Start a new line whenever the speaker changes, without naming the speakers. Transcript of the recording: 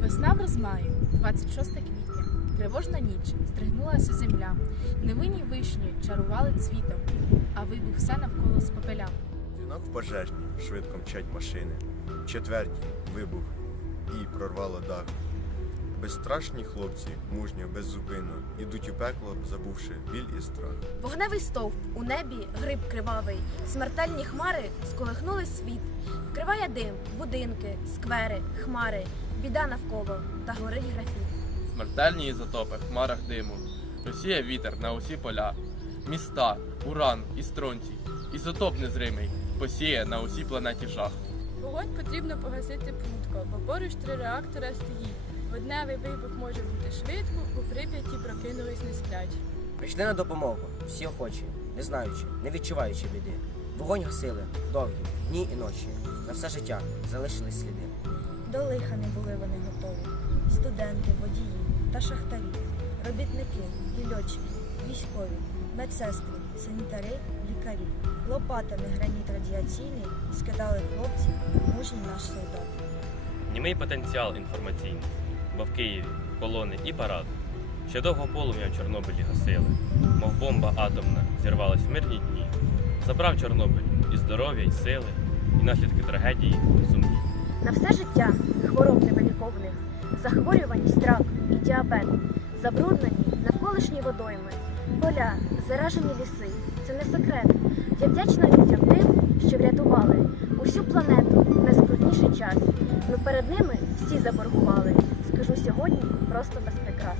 Весна в розмаї, 26 квітня, тривожна ніч, здригнулася земля, невинні вишні чарували цвітом, а вибух все навколо спопеля.
Дзвінок в пожежні, швидко мчать машини. Четвертій вибух і прорвало дах. Безстрашні хлопці, мужньо, беззупинно, ідуть у пекло, забувши біль і страх.
Вогневий стовп у небі гриб кривавий, смертельні хмари сколихнули світ. Вкриває дим, будинки, сквери, хмари, біда навколо та горить графіт.
Смертельні ізотопи в хмарах диму. Росія вітер на усі поля. Міста, уран і стронцій. Ізотоп незримий посіє на усій планеті жах.
Вогонь потрібно погасити прудко, бо поруч три реактора стоїть. Водневий вибух може бути швидко, у прип'яті прокинулись не сплять.
Прийшли на допомогу, всі охочі, не знаючи, не відчуваючи біди. Вогонь гасили, довгі, дні і ночі. На все життя залишились сліди.
До лиха не були вони готові. Студенти, водії та шахтарі, робітники і льотчики, військові, медсестри, санітари, лікарі. Лопатами граніт радіаційний скидали хлопці, мужні наш солдат.
Німий потенціал інформаційний, в Києві колони і парад. Ще довго полум'я в Чорнобилі гасили, мов бомба атомна зірвалась в мирні дні. Забрав Чорнобиль і здоров'я, і сили, і наслідки трагедії сумні.
На все життя хвороб невиліковних, захворюваність рак і діабет, забруднені навколишні водойми, поля, заражені ліси. Це не секрет. Я вдячна людям тим, що врятували усю планету в найскрутніший час. Ми перед ними всі заборгували. Скажу сьогодні просто без прикрас.